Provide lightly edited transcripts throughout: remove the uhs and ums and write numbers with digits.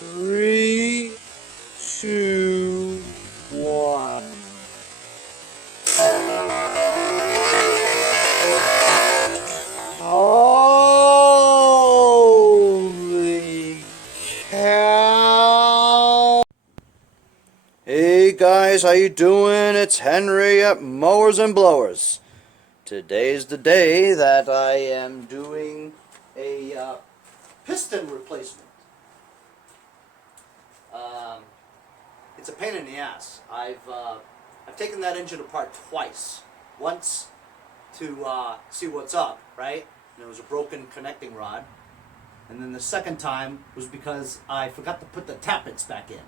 3, 2, 1. Holy cow! Hey guys, how you doing? It's Henry at Mowers and Blowers. Today's the day that I am doing a piston replacement. It's a pain in the ass. I've taken that engine apart twice. Once to see what's up, right? And it was a broken connecting rod. And then the second time was because I forgot to put the tappets back in.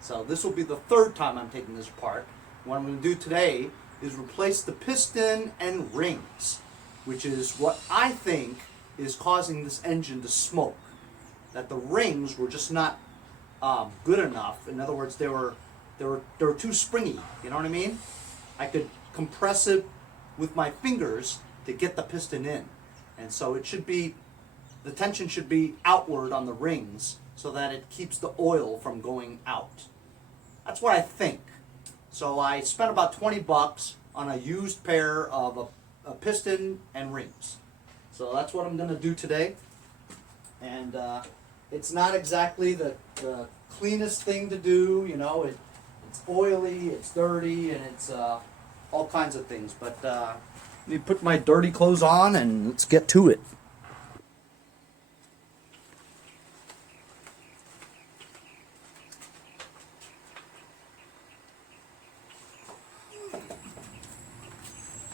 So this will be the third time I'm taking this apart. What I'm going to do today is replace the piston and rings, which is what I think is causing this engine to smoke. That the rings were just not good enough. In other words, they were too springy. You know what I mean? I could compress it with my fingers to get the piston in, and so it should be, the tension should be outward on the rings so that it keeps the oil from going out. That's what I think. So I spent about 20 bucks on a used pair of a piston and rings. So that's what I'm going to do today. And it's not exactly the cleanest thing to do, you know. It's oily, it's dirty, and it's all kinds of things. But let me put my dirty clothes on and let's get to it.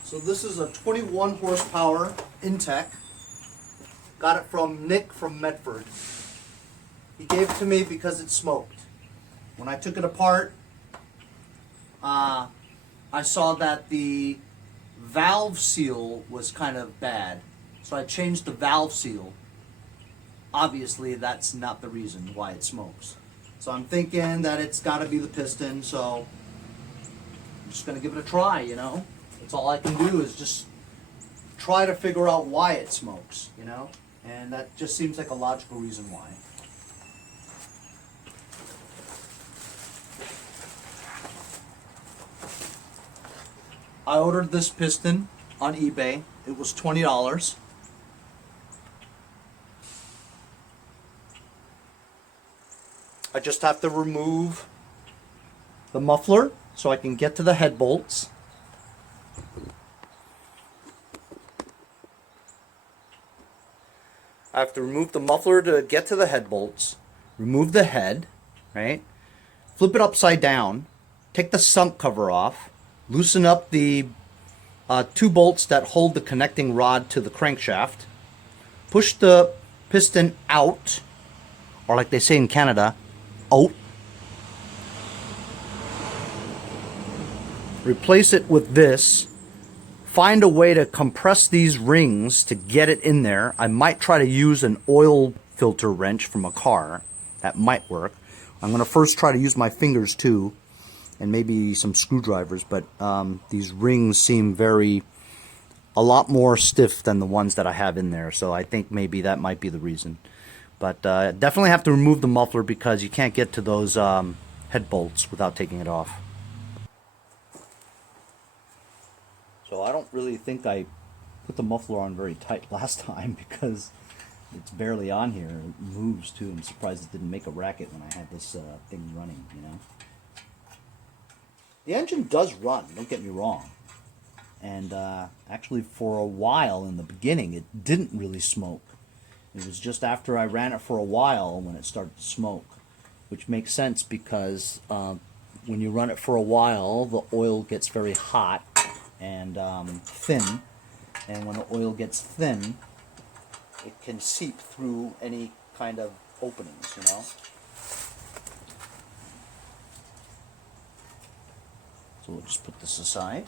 So this is a 21 horsepower Intek. Got it from Nick from Medford. He gave it to me because it smoked. When I took it apart, I saw that the valve seal was kind of bad. So I changed the valve seal. Obviously, that's not the reason why it smokes. So I'm thinking that it's got to be the piston, so I'm just going to give it a try, you know. That's all I can do is just try to figure out why it smokes, you know. And that just seems like a logical reason why. I ordered this piston on eBay. It was $20. I just have to remove the muffler so I can get to the head bolts. I have to remove the muffler to get to the head bolts, remove the head, right? Flip it upside down, take the sump cover off, loosen up the 2 bolts that hold the connecting rod to the crankshaft, push the piston out, or like they say in Canada, out. Replace it with this. Find a way to compress these rings to get it in there. I might try to use an oil filter wrench from a car. That might work. I'm going to first try to use my fingers too, and maybe some screwdrivers, but these rings seem a lot more stiff than the ones that I have in there, so I think maybe that might be the reason. But definitely have to remove the muffler because you can't get to those head bolts without taking it off. So I don't really think I put the muffler on very tight last time because it's barely on here. It moves too. I'm surprised it didn't make a racket when I had this thing running, you know. The engine does run, don't get me wrong. And actually for a while in the beginning it didn't really smoke. It was just after I ran it for a while when it started to smoke, which makes sense because when you run it for a while the oil gets very hot and thin, and when the oil gets thin it can seep through any kind of openings, you know. So we'll just put this aside.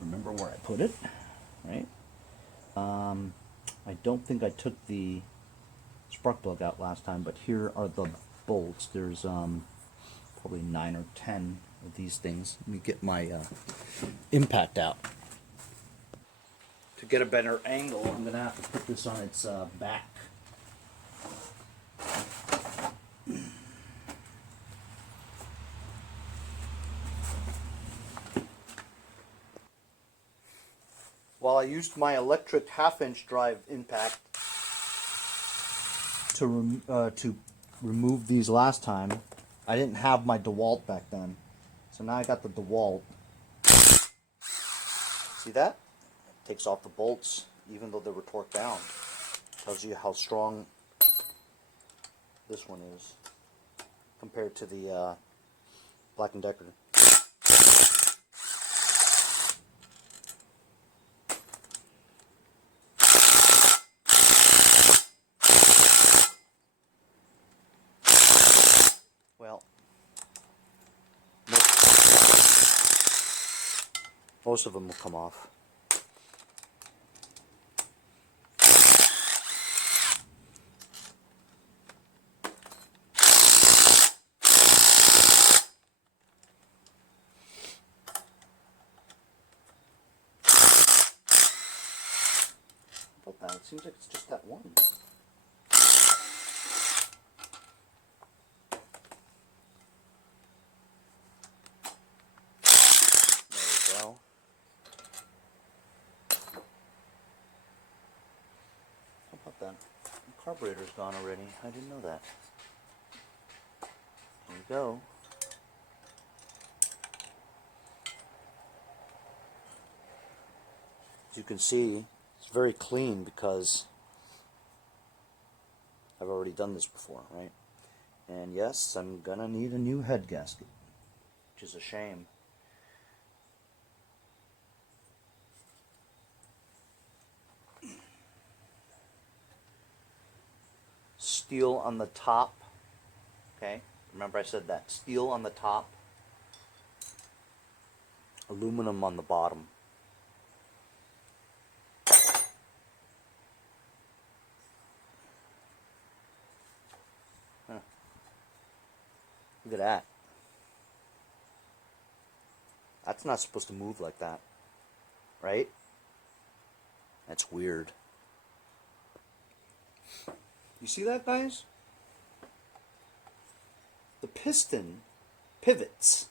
Remember where I put it, right? I don't think I took the spark plug out last time, but here are the bolts. There's probably 9 or 10 of these things. Let me get my impact out. To get a better angle, I'm going to have to put this on its back. while I used my electric half-inch drive impact to remove these last time, I didn't have my DeWalt back then. So now I got the DeWalt. See that? It takes off the bolts even though they were torqued down. Tells you how strong this one is compared to the Black & Decker. Well, most of them will come off. How about that? It seems like it's just that one. That the carburetor's gone already. I didn't know that. There you go. As you can see, it's very clean because I've already done this before, right? And yes, I'm gonna need a new head gasket, which is a shame. Steel on the top, okay? Remember I said that. Steel on the top, aluminum on the bottom. Huh. Look at that. That's not supposed to move like that, right? That's weird. You see that, guys? The piston pivots.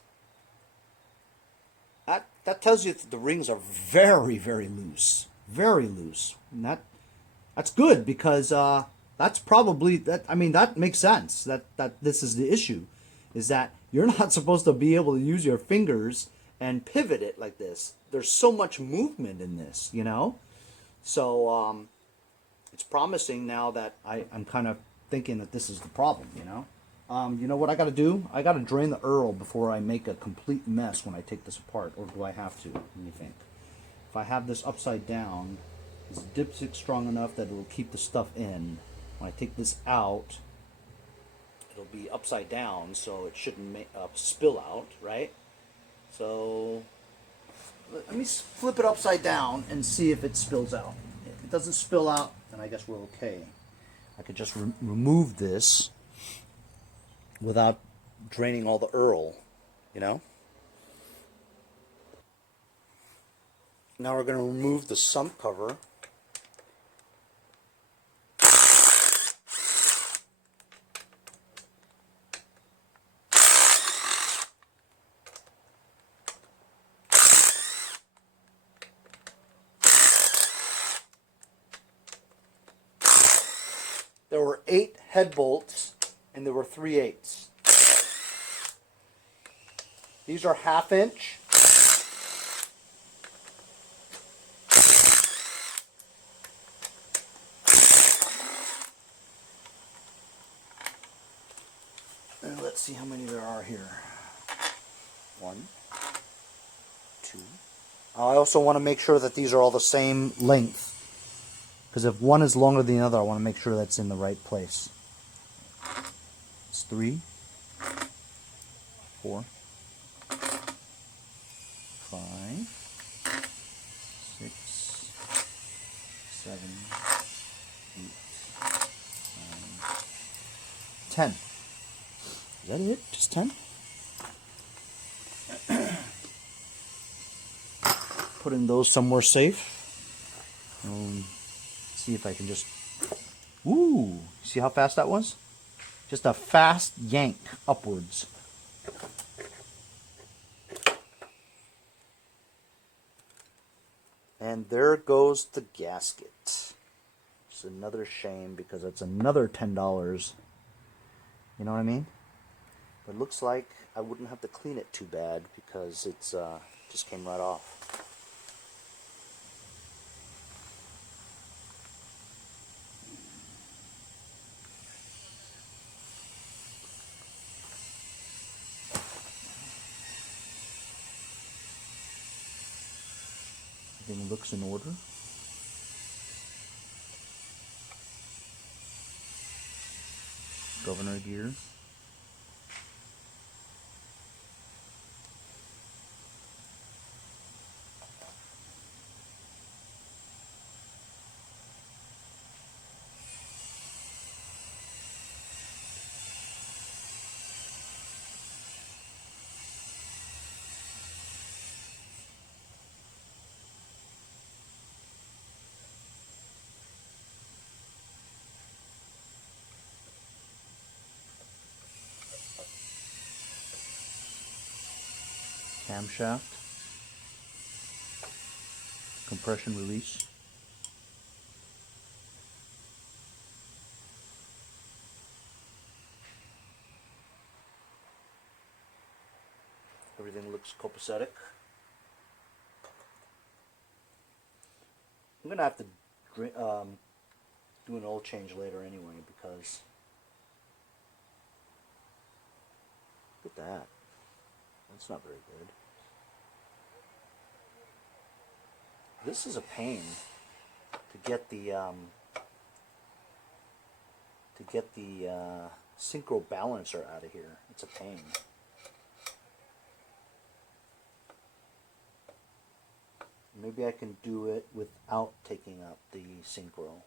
That tells you that the rings are very, very loose. Very loose. And that's good because that's probably that. I mean, that makes sense. That this is the issue, is that you're not supposed to be able to use your fingers and pivot it like this. There's so much movement in this, you know. So it's promising now that I'm kind of thinking that this is the problem, you know. You know what I got to do? I got to drain the Earl before I make a complete mess when I take this apart, or do I have to? What do you think? If I have this upside down, is the dipstick strong enough that it will keep the stuff in? When I take this out, it'll be upside down, so it shouldn't spill out, right? So let me flip it upside down and see if it spills out. If it doesn't spill out, then I guess we're okay. I could just remove this without draining all the Earl, you know? Now we're going to remove the sump cover. There were 8 head bolts, and there were 3/8. These are 1/2 inch. And let's see how many there are here. 1, 2. I also want to make sure that these are all the same length. Because if one is longer than the other, I want to make sure that's in the right place. It's 3, 4, 5, 6, 7, 8, 9, 10. Is that it? Just 10? Putting those somewhere safe. See if I can just... Ooh! See how fast that was? Just a fast yank upwards. And there goes the gasket. It's another shame because it's another $10. You know what I mean? But it looks like I wouldn't have to clean it too bad because it's just came right off. Everything looks in order. Governor gear. Camshaft. Compression release. Everything looks copacetic. I'm going to have to do an oil change later anyway because look at that. That's not very good. This is a pain to get the synchro balancer out of here. It's a pain. Maybe I can do it without taking out the synchro.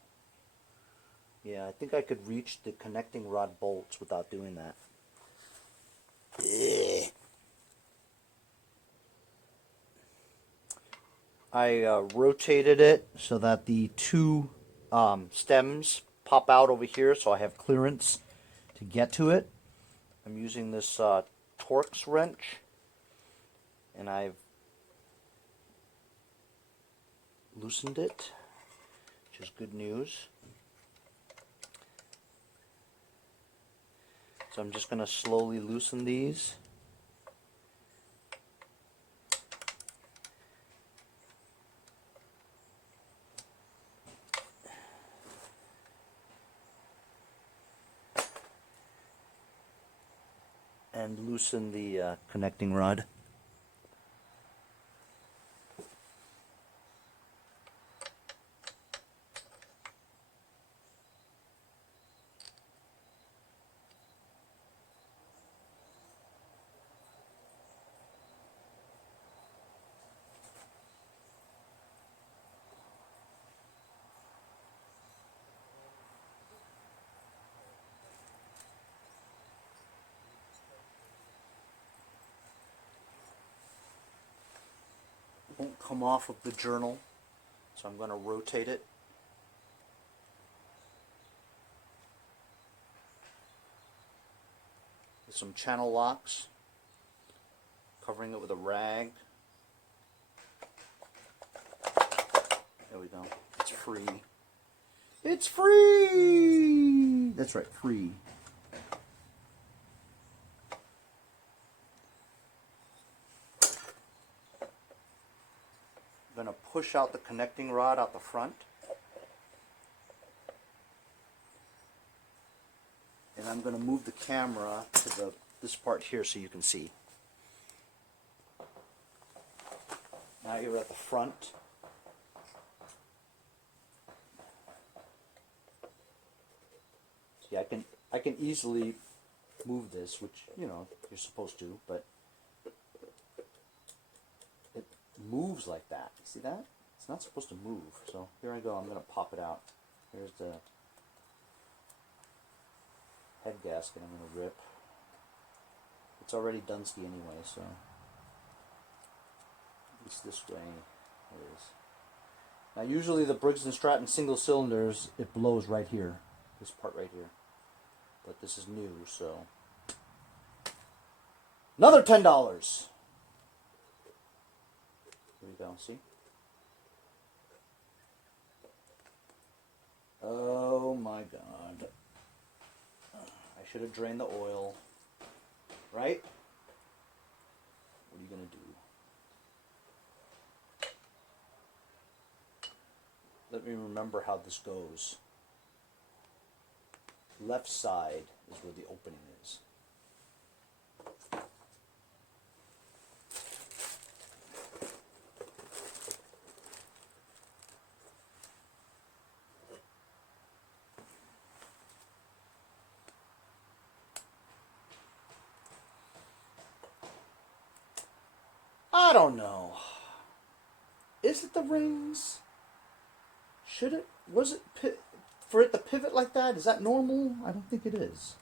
Yeah, I think I could reach the connecting rod bolts without doing that. I rotated it so that the two stems pop out over here so I have clearance to get to it. I'm using this Torx wrench, and I've loosened it, which is good news. So I'm just going to slowly loosen these. And loosen the connecting rod. Won't come off of the journal, so I'm going to rotate it. With some channel locks, covering it with a rag. There we go. It's free. It's free! That's right, free. I'm going to push out the connecting rod out the front. And I'm going to move the camera to this part here so you can see. Now you're at the front. See, I can easily move this, which, you know, you're supposed to, but it moves like that. See that? It's not supposed to move. So here I go. I'm going to pop it out. Here's the head gasket I'm going to rip. It's already Dunsky anyway, so it's this way. It is. Now usually the Briggs & Stratton single cylinders, it blows right here. This part right here. But this is new, so another $10. Here we go, see? Oh my god. I should have drained the oil. Right? What are you going to do? Let me remember how this goes. Left side is where the opening is. I don't know. Is it the rings? Should it? Was it for it to pivot like that? Is that normal? I don't think it is.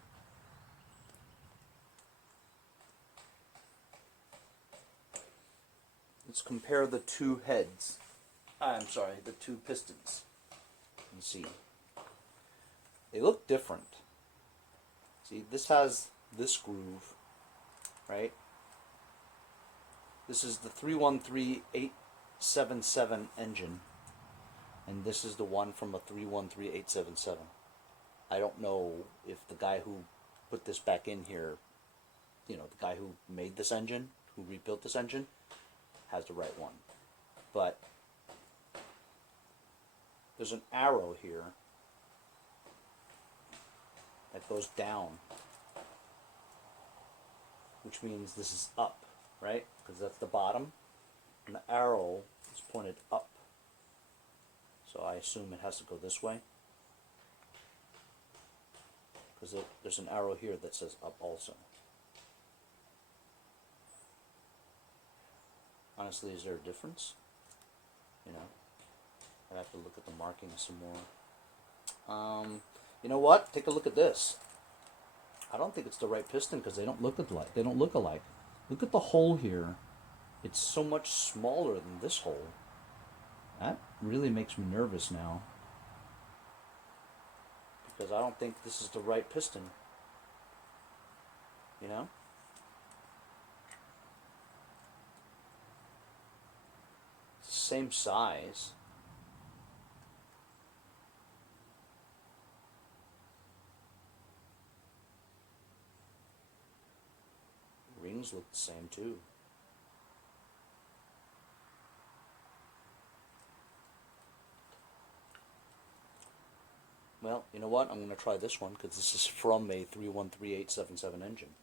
Let's compare the two heads. I'm sorry, the two pistons. You see, they look different. See, this has this groove, right? This is the 313877 engine, and this is the one from a 313877. I don't know if the guy who put this back in here, you know, the guy who made this engine, who rebuilt this engine, has the right one. But there's an arrow here that goes down, which means this is up, right? Because that's the bottom, and the arrow is pointed up. So I assume it has to go this way, because there's an arrow here that says up also. Honestly, is there a difference? You know, I have to look at the markings some more. You know what? Take a look at this. I don't think it's the right piston because they don't look alike. They don't look alike. Look at the hole here. It's so much smaller than this hole. That really makes me nervous now, because I don't think this is the right piston. You know? It's the same size. Rings look the same too. Well, you know what? I'm going to try this one because this is from a 313877 engine.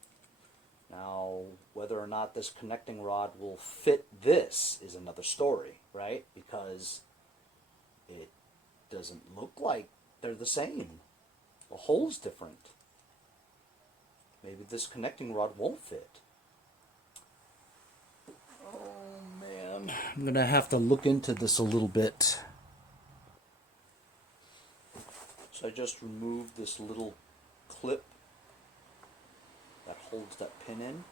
Now, whether or not this connecting rod will fit this is another story, right? Because it doesn't look like they're the same. The hole's different. Maybe this connecting rod won't fit. Oh man, I'm going to have to look into this a little bit. So I just removed this little clip that holds that pin in.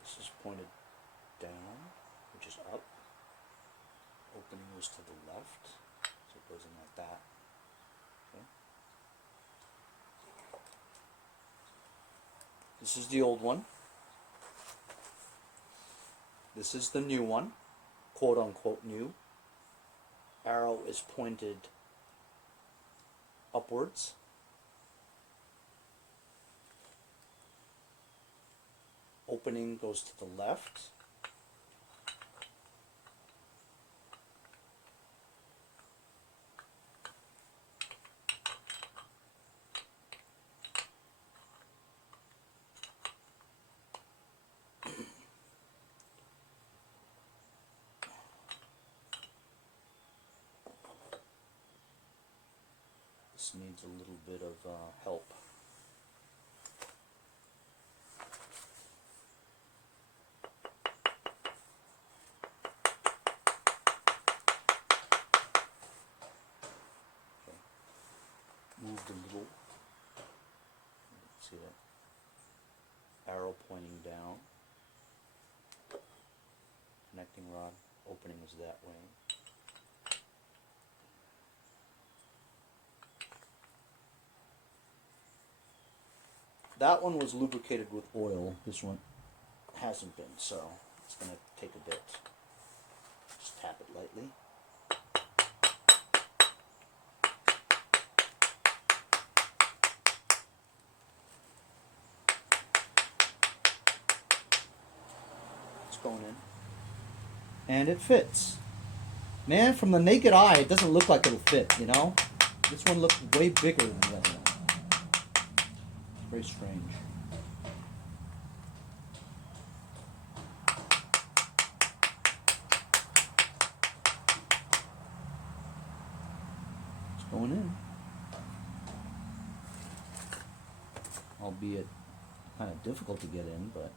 This is pointed down, which is up. Opening was to the left, so it goes in like that. Okay. This is the old one. This is the new one, quote unquote new. Arrow is pointed upwards. Opening goes to the left. This needs a little bit of help. Okay. Moved a little. See that arrow pointing down. Connecting rod opening is that way. That one was lubricated with oil. This one hasn't been, so it's going to take a bit. Just tap it lightly. It's going in. And it fits. Man, from the naked eye, it doesn't look like it'll fit, you know? This one looks way bigger than the other one. Very strange. It's going in. Albeit kind of difficult to get in, but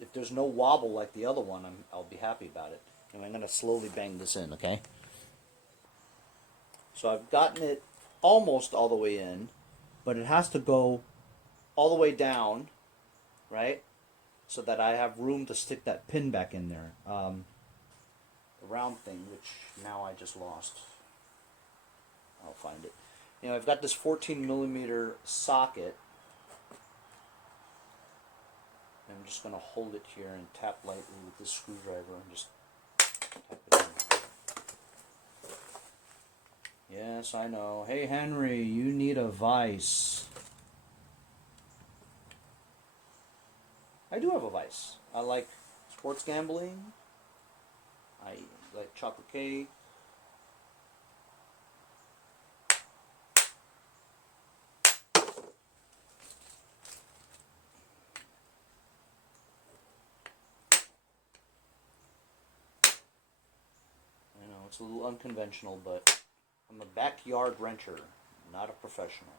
if there's no wobble like the other one, I'll be happy about it. And I'm going to slowly bang this in, okay? So I've gotten it almost all the way in, but it has to go all the way down, right? So that I have room to stick that pin back in there. The round thing, which now I just lost. I'll find it. You know, I've got this 14mm socket. I'm just going to hold it here and tap lightly with this screwdriver and just tap it in. Yes, I know. Hey, Henry, you need a vise. I do have a vice. I like sports gambling. I like chocolate cake. I know it's a little unconventional, but I'm a backyard renter, not a professional.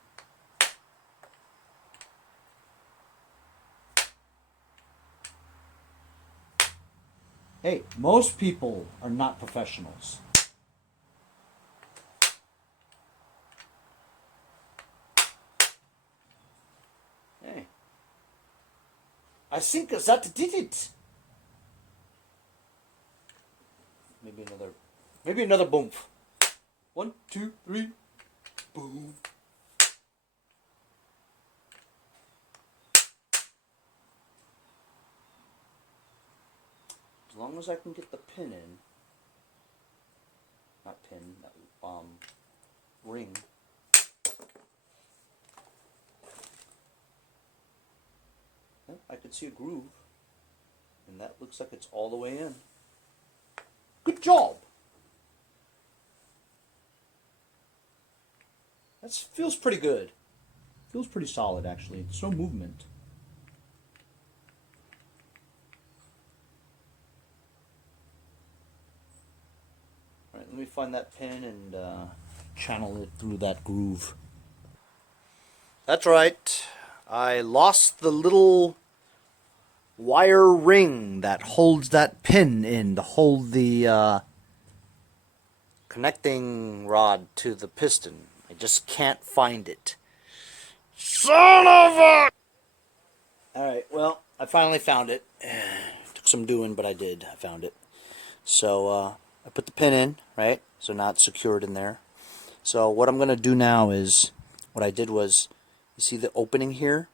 Hey, most people are not professionals. Hey, I think that did it. Maybe another boom. 1, 2, 3, boom. As long as I can get the pin in, not pin, ring. I could see a groove, and that looks like it's all the way in. Good job! That feels pretty good. Feels pretty solid, actually. There's no movement. Alright, let me find that pin and channel it through that groove. That's right. I lost the little wire ring that holds that pin in to hold the connecting rod to the piston. I just can't find it. Son of a... Alright, well, I finally found it. Took some doing, but I did. I found it. So, I put the pin in, right? So now it's secured in there. So what I'm going to do now is, what I did was, you see the opening here?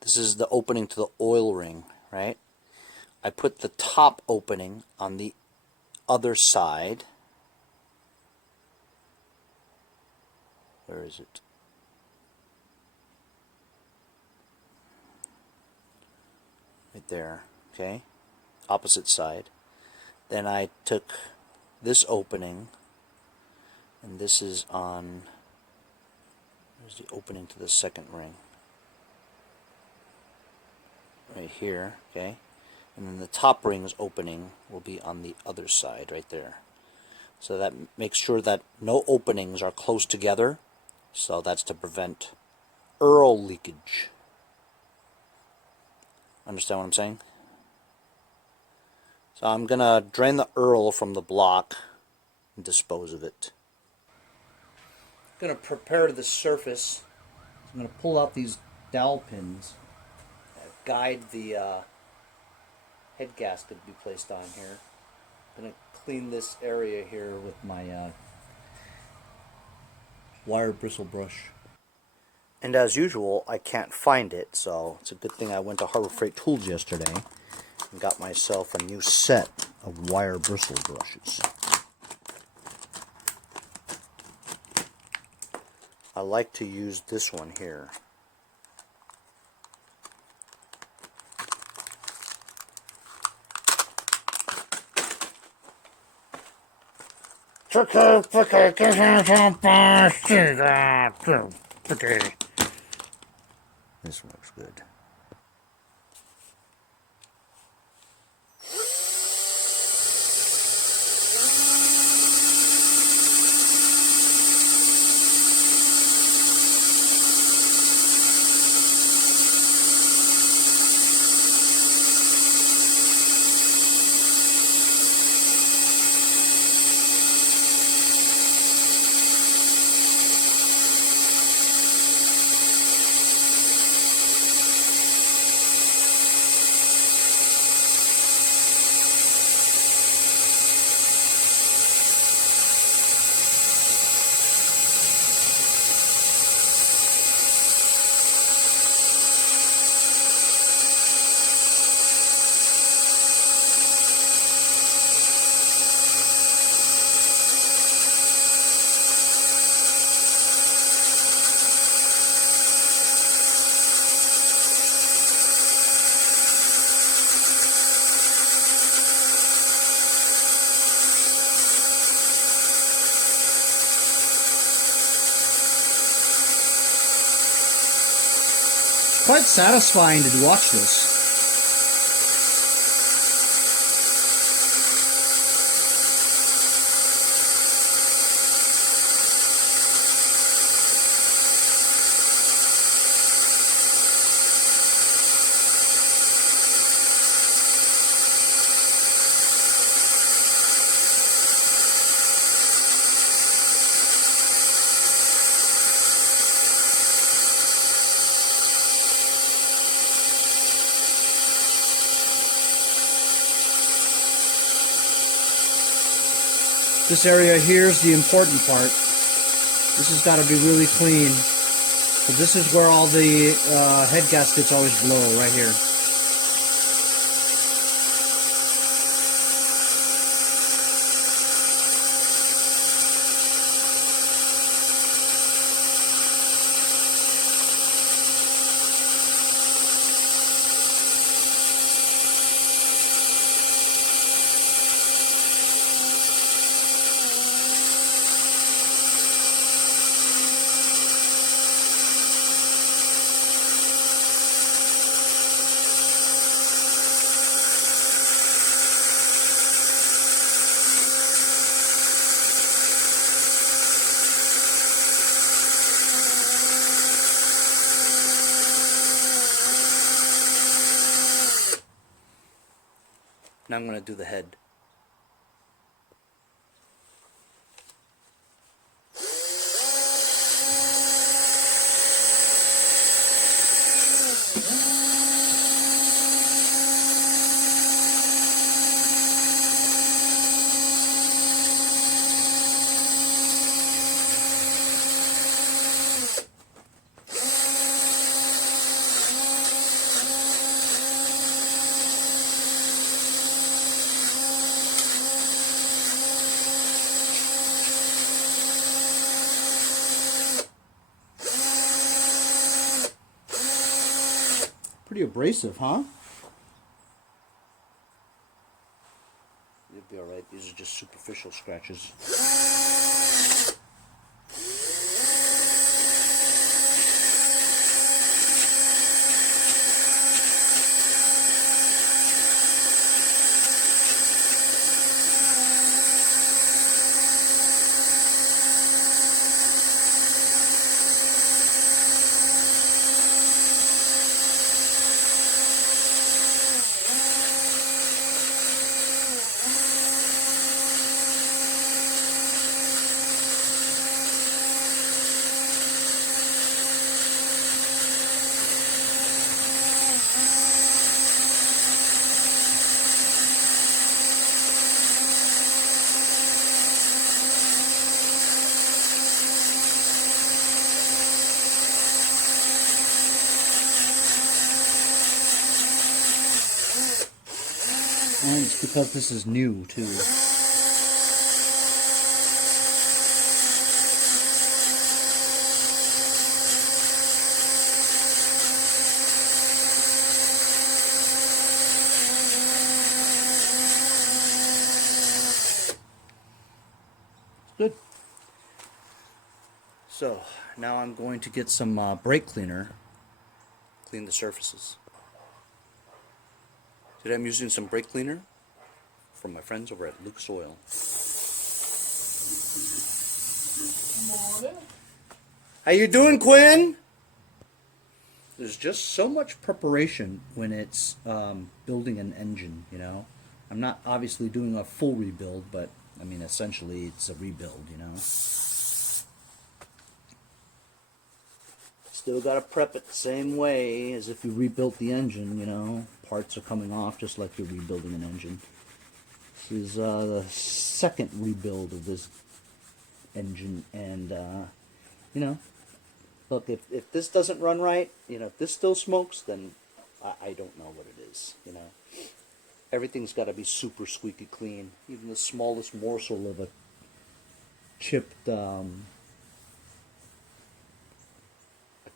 This is the opening to the oil ring, right? I put the top opening on the other side. Where is it? Right there, okay? Opposite side. Then I took this opening, and this is on, there's the opening to the second ring. Right here, okay? And then the top ring's opening will be on the other side, right there. So that makes sure that no openings are close together. So that's to prevent oil leakage. Understand what I'm saying? So I'm going to drain the oil from the block and dispose of it. I'm going to prepare the surface. I'm going to pull out these dowel pins that guide the head gasket to be placed on here. I'm going to clean this area here with my wire bristle brush. And as usual, I can't find it, so it's a good thing I went to Harbor Freight Tools yesterday and got myself a new set of wire bristle brushes. I like to use this one here. This looks good. Quite satisfying to watch this. This area here is the important part. This has got to be really clean. So this is where all the head gaskets always blow, right here. Now I'm going to do the head. Pretty abrasive, huh? You'll be alright. These are just superficial scratches. because this is new too. Good. So now I'm going to get some brake cleaner, clean the surfaces. Today I'm using some brake cleaner from my friends over at Luke's Oil. How you doing, Quinn? There's just so much preparation when it's building an engine, you know. I'm not obviously doing a full rebuild, but I mean essentially it's a rebuild, you know. Still got to prep it the same way as if you rebuilt the engine, you know. Parts are coming off just like you're rebuilding an engine. This is the second rebuild of this engine, and, you know, look, if this doesn't run right, you know, if this still smokes, then I don't know what it is, you know. Everything's got to be super squeaky clean. Even the smallest morsel of a chipped,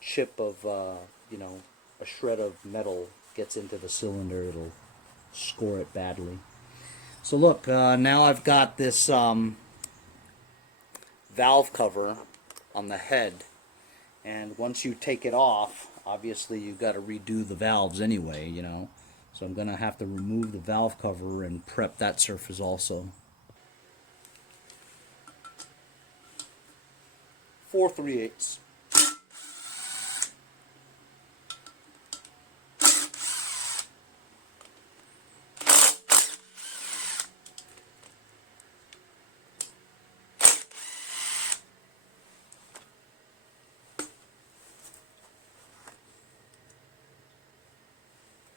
chip of, you know, a shred of metal gets into the cylinder, it'll score it badly. So look, now I've got this valve cover on the head, and once you take it off, obviously you've got to redo the valves anyway, you know. So I'm going to have to remove the valve cover and prep that surface also. 4 3/8.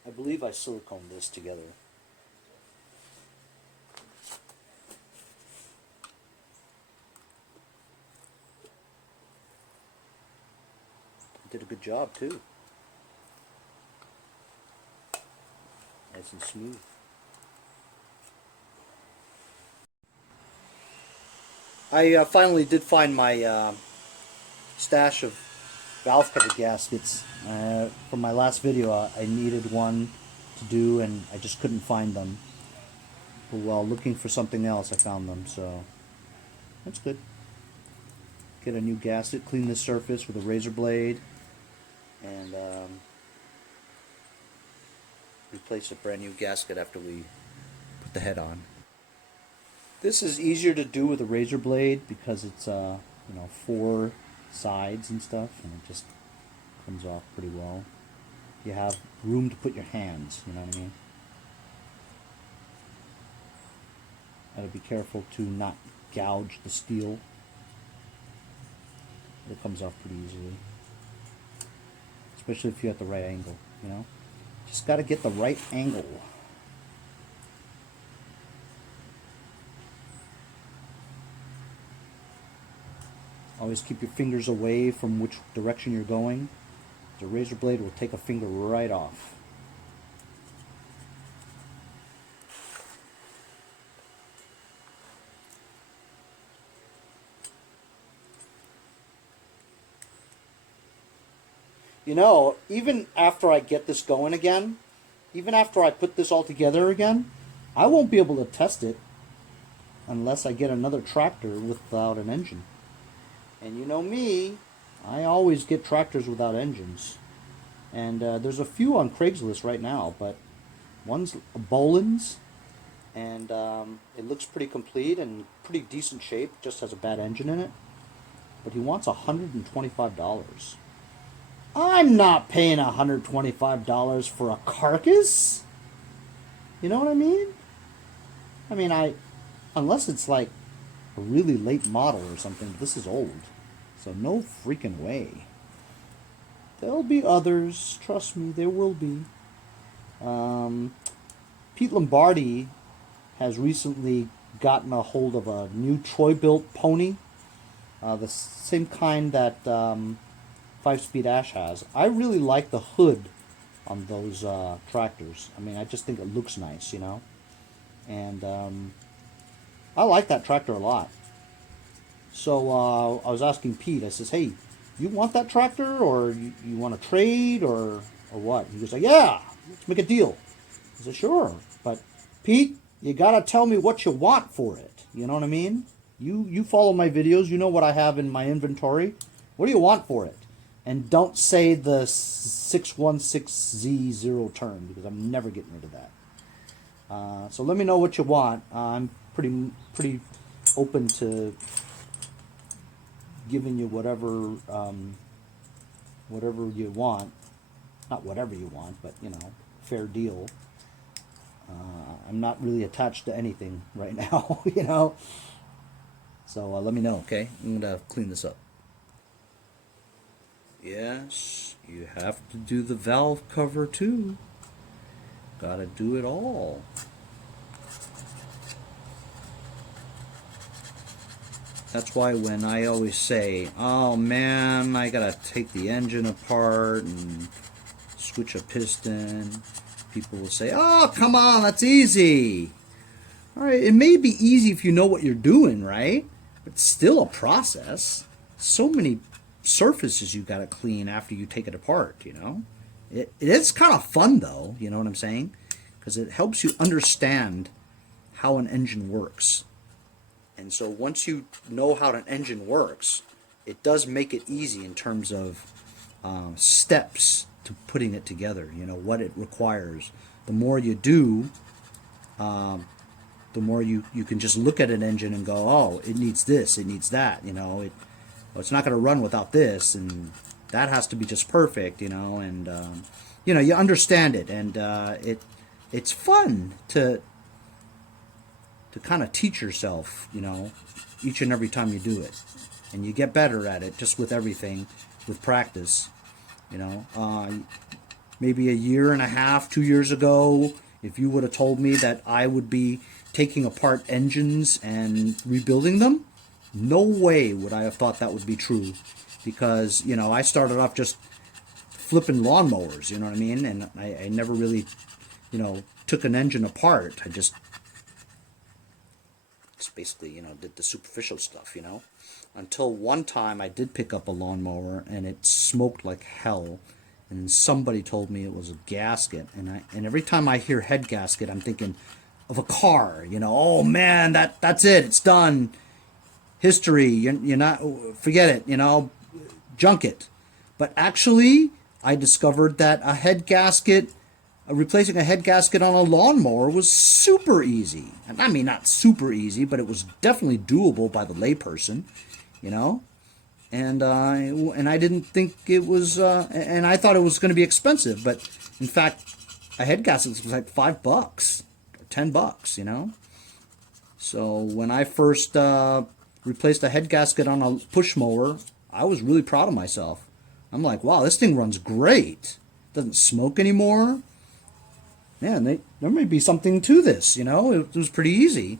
I believe I siliconed this together. Did a good job too. Nice and smooth. I finally did find my stash of valve cover gaskets. From my last video, I needed one to do, and I just couldn't find them. But while looking for something else, I found them, so that's good. Get a new gasket, clean the surface with a razor blade, and replace a brand new gasket after we put the head on. This is easier to do with a razor blade because it's you know, 4 sides and stuff, and it just comes off pretty well. You have room to put your hands, you know what I mean? Gotta be careful to not gouge the steel. It comes off pretty easily, especially if you're at the right angle, you know? Just gotta get the right angle. Always keep your fingers away from which direction you're going. The razor blade will take a finger right off. You know, even after I get this going again, even after I put this all together again, I won't be able to test it unless I get another tractor without an engine. And you know me, I always get tractors without engines. And there's a few on Craigslist right now, but one's a Bolin's, and it looks pretty complete and pretty decent shape, just has a bad engine in it. But he wants $125. I'm not paying $125 for a carcass. You know what I mean? I mean, unless it's like a really late model or something, this is old. So no freaking way. There'll be others, trust me, there will be. Pete Lombardi has recently gotten a hold of a new Troy-built pony, the same kind that 5-Speed Ash has. I really like the hood on those tractors. I mean, I just think it looks nice, you know. And I like that tractor a lot. So I was asking Pete, I says, hey, you want that tractor, or you want to trade, or what? He goes like, yeah, let's make a deal. I said, sure. But Pete, you got to tell me what you want for it. You know what I mean? You follow my videos. You know what I have in my inventory. What do you want for it? And don't say the 616Z0 term, because I'm never getting rid of that. So let me know what you want. I'm pretty open to giving you whatever whatever you want. Not whatever you want, but you know, fair deal. I'm not really attached to anything right now, you know. So let me know, okay? I'm gonna clean this up. Yes, you have to do the valve cover too. Gotta do it all. That's why when I always say, oh man, I gotta take the engine apart and switch a piston, people will say, oh, come on, that's easy. All right, it may be easy if you know what you're doing, right? But it's still a process. So many surfaces you gotta clean after you take it apart, you know? It is kind of fun though, you know what I'm saying? Because it helps you understand how an engine works. And so once you know how an engine works, it does make it easy in terms of steps to putting it together, you know, what it requires. The more you do, the more you can just look at an engine and go, oh, it needs this, it needs that, you know, it's not going to run without this, and that has to be just perfect, you know, and, you know, you understand it, and it's fun to kind of teach yourself, you know, each and every time you do it. And you get better at it just with everything, with practice, you know. Maybe a year and a half, 2 years ago, if you would have told me that I would be taking apart engines and rebuilding them, no way would I have thought that would be true. Because, you know, I started off just flipping lawnmowers, you know what I mean? And I never really, you know, took an engine apart. I just basically, you know, did the superficial stuff, you know, until one time I did pick up a lawnmower and it smoked like hell, and somebody told me it was a gasket, and every time I hear head gasket, I'm thinking of a car, you know. Oh man, that's it, it's done, history, you're not, forget it, you know, junk it. But actually, I discovered that a head gasket, replacing a head gasket on a lawnmower was super easy. I mean, not super easy, but it was definitely doable by the layperson, you know. And I didn't think it was, and I thought it was going to be expensive, but in fact, a head gasket was like $5 or $10, you know. So when I first replaced a head gasket on a push mower, I was really proud of myself. I'm like, wow, this thing runs great. Doesn't smoke anymore. Man, there may be something to this, you know. It was pretty easy.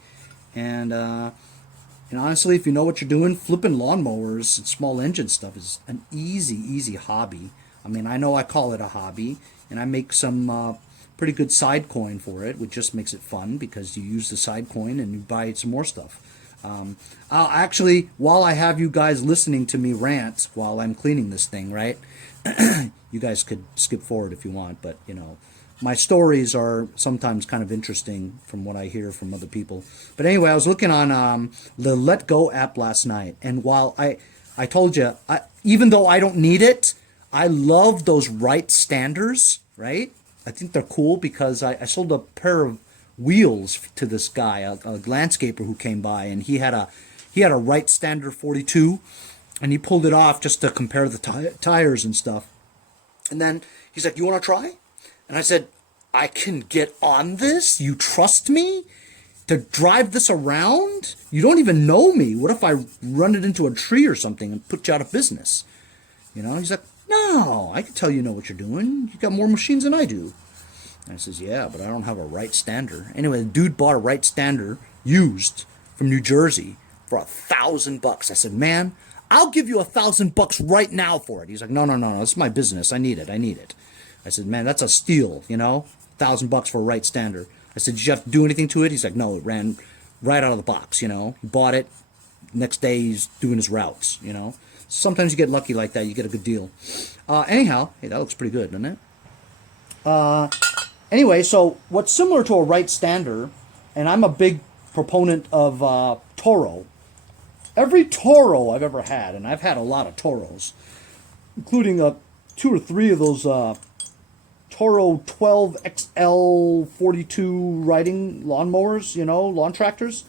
And honestly, if you know what you're doing, flipping lawnmowers and small engine stuff is an easy hobby. I mean, I know I call it a hobby, and I make some pretty good side coin for it, which just makes it fun because you use the side coin and you buy some more stuff. I'll actually, while I have you guys listening to me rant while I'm cleaning this thing, right? You guys could skip forward if you want, but, you know, my stories are sometimes kind of interesting from what I hear from other people. But anyway, I was looking on the Let Go app last night, and while I told you, even though I don't need it, I love those right standers, right? I think they're cool because I sold a pair of wheels to this guy, a landscaper who came by, and he had a right stander 42, and he pulled it off just to compare the tires and stuff. And then he's like, "You want to try?" And I said, "I can get on this? You trust me to drive this around? You don't even know me. What if I run it into a tree or something and put you out of business?" You know, he's like, "No, I can tell you know what you're doing. You got more machines than I do." And I says, "Yeah, but I don't have a right stander." Anyway, the dude bought a right stander used from New Jersey for $1,000. I said, "Man, I'll give you $1,000 right now for it." He's like, no, it's my business. I need it. I said, "Man, that's a steal, you know, $1,000 for a right stander." I said, did you have to do anything to it? He's like, no, it ran right out of the box, you know. He bought it. Next day, he's doing his routes, you know. Sometimes you get lucky like that. You get a good deal. Anyhow, hey, that looks pretty good, doesn't it? Anyway, so what's similar to a right stander, and I'm a big proponent of Toro. Every Toro I've ever had, and I've had a lot of Toros, including 2 or 3 of those Toro 12 XL 42 riding lawnmowers, you know, lawn tractors.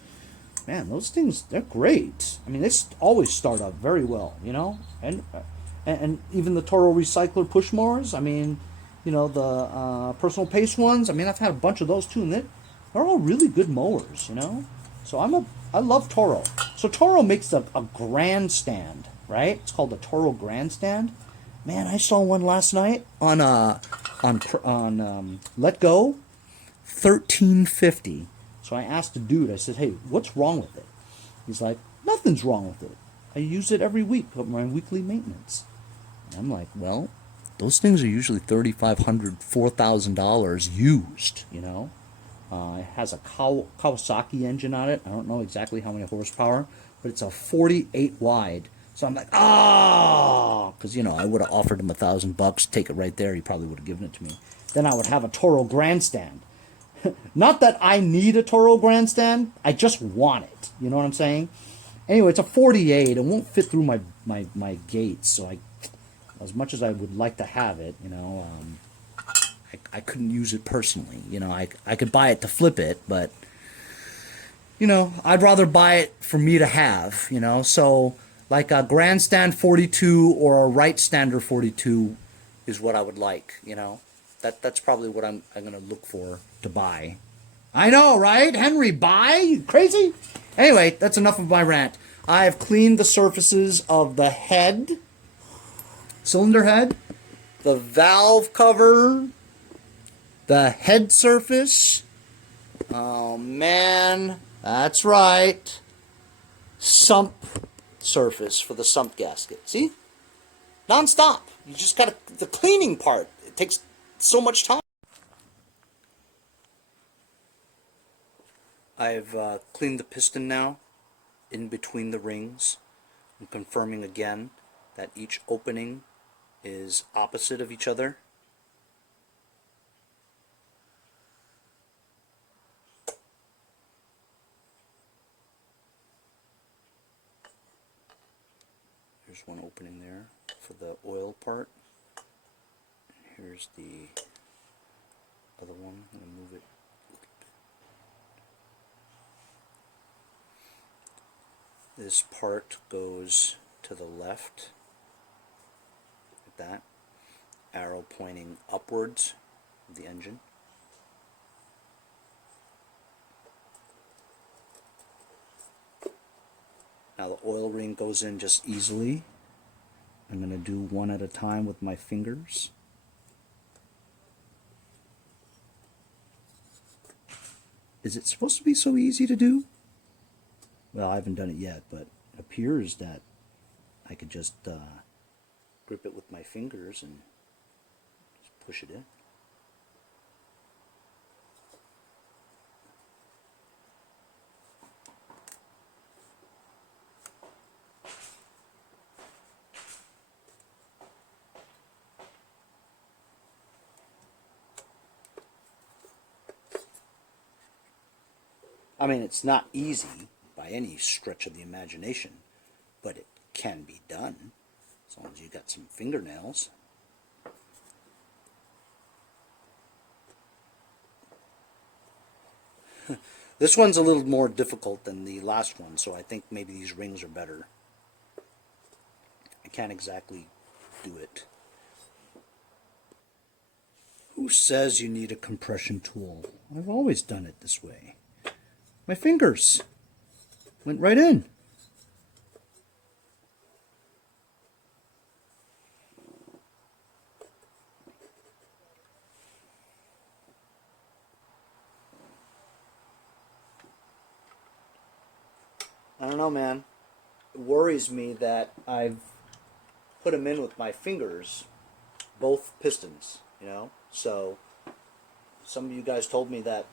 Man, those things, they're great. I mean, they always start out very well, you know? And even the Toro Recycler push mowers, I mean, you know, the personal pace ones, I mean, I've had a bunch of those too, and they're all really good mowers, you know? So I love Toro. So Toro makes a grandstand, right? It's called the Toro Grandstand. Man, I saw one last night on Let Go, $13.50. So I asked the dude, I said, hey, what's wrong with it? He's like, nothing's wrong with it. I use it every week for my weekly maintenance. And I'm like, well, those things are usually $3,500, $4,000 used, you know? It has a Kawasaki engine on it. I don't know exactly how many horsepower, but it's a 48 wide. So I'm like, because, you know, I would have offered him $1,000, take it right there. He probably would have given it to me. Then I would have a Toro Grandstand. Not that I need a Toro Grandstand. I just want it. You know what I'm saying? Anyway, it's a 48. It won't fit through my gates. So as much as I would like to have it, you know, I couldn't use it personally. You know, I could buy it to flip it, but, you know, I'd rather buy it for me to have, you know. So like a Grandstand 42 or a right stander 42 is what I would like, you know. That's probably what I'm going to look for to buy. I know, right? Henry, buy? You crazy? Anyway, that's enough of my rant. I have cleaned the surfaces of the head, cylinder head, the valve cover, the head surface. Oh, man. That's right. Sump surface for the sump gasket. See? Non-stop. You just got the cleaning part. It takes so much time. I've cleaned the piston now in between the rings. I'm confirming again that each opening is opposite of each other. There's one opening there for the oil part. Here's the other one. I'm going to move it. This part goes to the left, like that. Arrow pointing upwards of the engine. Now the oil ring goes in just easily. I'm going to do one at a time with my fingers. Is it supposed to be so easy to do? Well, I haven't done it yet, but it appears that I could just grip it with my fingers and just push it in. I mean, it's not easy by any stretch of the imagination, but it can be done as long as you got some fingernails. This one's a little more difficult than the last one, so I think maybe these rings are better. I can't exactly do it. Who says you need a compression tool? I've always done it this way. My fingers went right in. I don't know, man. It worries me that I've put them in with my fingers, both pistons, you know? So some of you guys told me that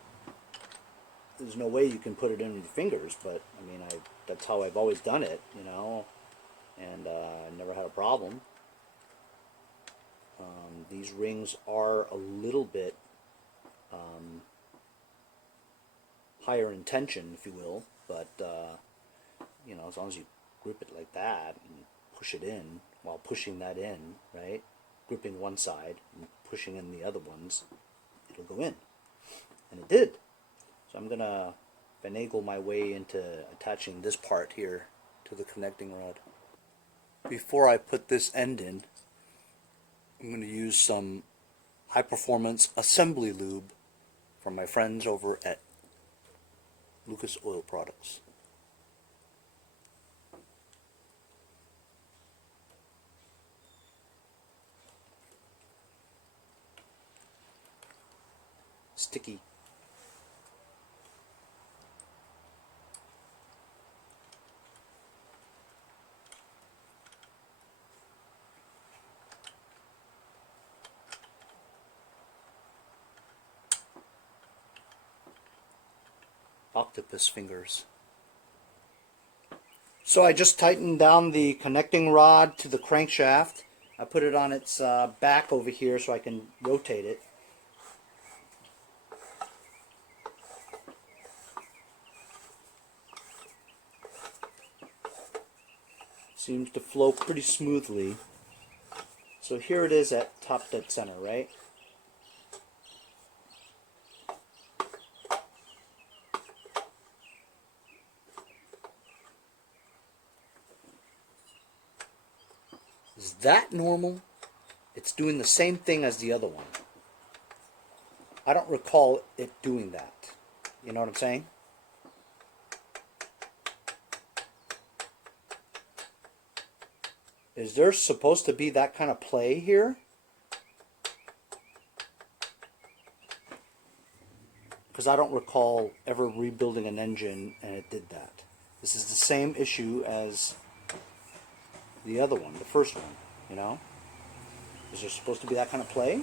there's no way you can put it in with your fingers, but I mean, that's how I've always done it, you know, and I never had a problem. These rings are a little bit higher in tension, if you will, but you know, as long as you grip it like that and push it in while pushing that in, right? Gripping one side and pushing in the other ones, it'll go in. And it did. So I'm going to finagle my way into attaching this part here to the connecting rod. Before I put this end in, I'm going to use some high performance assembly lube from my friends over at Lucas Oil Products. Sticky. Octopus fingers. So I just tightened down the connecting rod to the crankshaft. I put it on its back over here so I can rotate it. Seems to flow pretty smoothly. So here it is at top dead center, right? Is that normal? It's doing the same thing as the other one. I don't recall it doing that. You know what I'm saying? Is there supposed to be that kind of play here? Because I don't recall ever rebuilding an engine and it did that. This is the same issue as the other one, the first one, you know? Is there supposed to be that kind of play?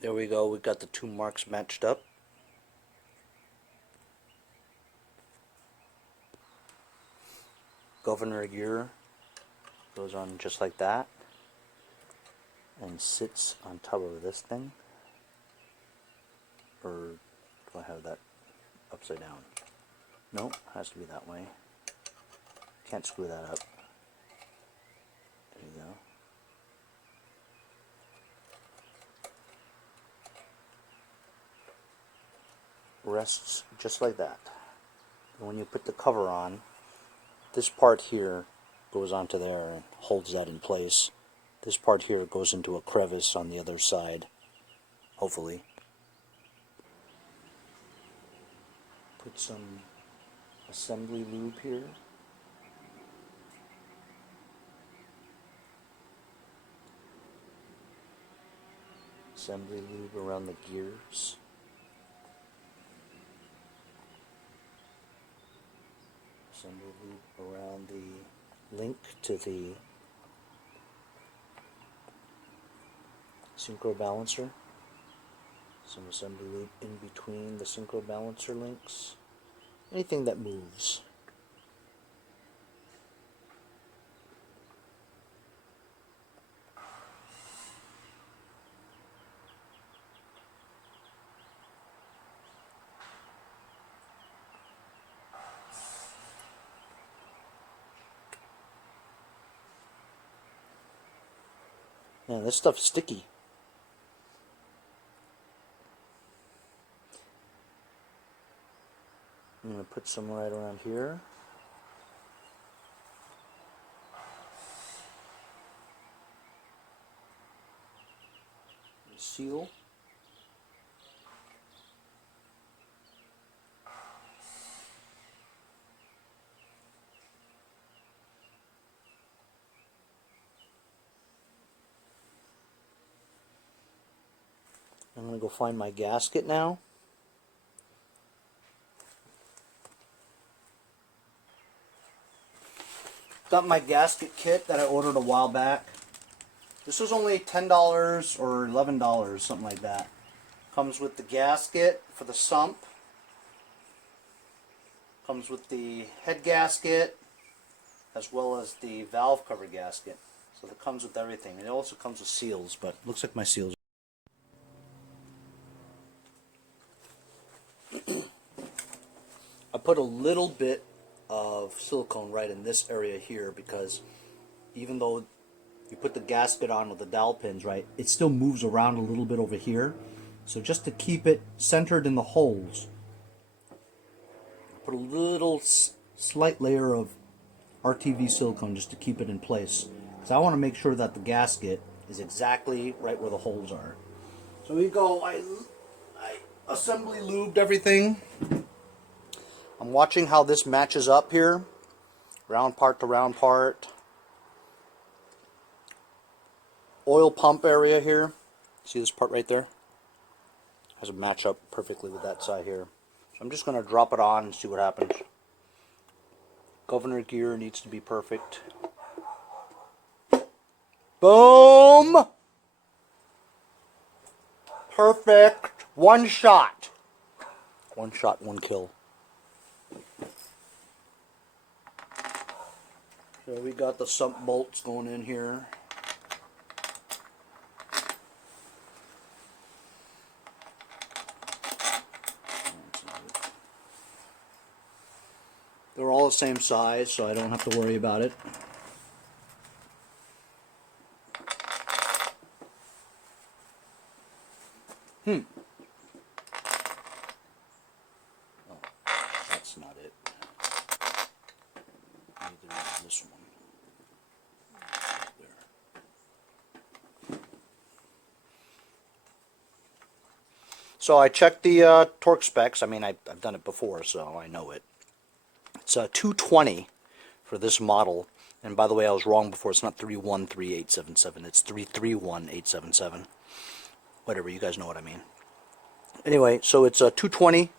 There we go, we got the two marks matched up. Governor gear goes on just like that and sits on top of this thing. Or do I have that upside down? Nope, has to be that way. Can't screw that up. There you go. Rests just like that. And when you put the cover on, this part here goes onto there and holds that in place. This part here goes into a crevice on the other side, hopefully. Put some assembly lube here. Assembly lube around the gears. Assembly lube around the link to the synchro balancer. Some assembly lube in between the synchro balancer links. Anything that moves. Man, this stuff's sticky. I'm going to put some right around here. Seal. I'm going to go find my gasket now. Got my gasket kit that I ordered a while back. This was only $10 or $11, something like that. Comes with the gasket for the sump. Comes with the head gasket, as well as the valve cover gasket. So that comes with everything. It also comes with seals, but looks like my seals. I put a little bit of silicone right in this area here because even though you put the gasket on with the dowel pins, right, it still moves around a little bit over here. So just to keep it centered in the holes, put a little slight layer of RTV silicone just to keep it in place. Because I want to make sure that the gasket is exactly right where the holes are. So we go, I assembly lubed everything. I'm watching how this matches up here. Round part to round part. Oil pump area here. See this part right there? Has a match up perfectly with that side here. So I'm just going to drop it on and see what happens. Governor gear needs to be perfect. Boom! Perfect. One shot. One shot, one kill. So we got the sump bolts going in here. They're all the same size, so I don't have to worry about it. Oh, that's not it. Neither is this one. There. So I checked the torque specs. I mean, I've done it before, so I know it. It's 220 for this model. And by the way, I was wrong before. It's not 313.877. It's 331.877. Whatever, you guys know what I mean. Anyway, so it's 220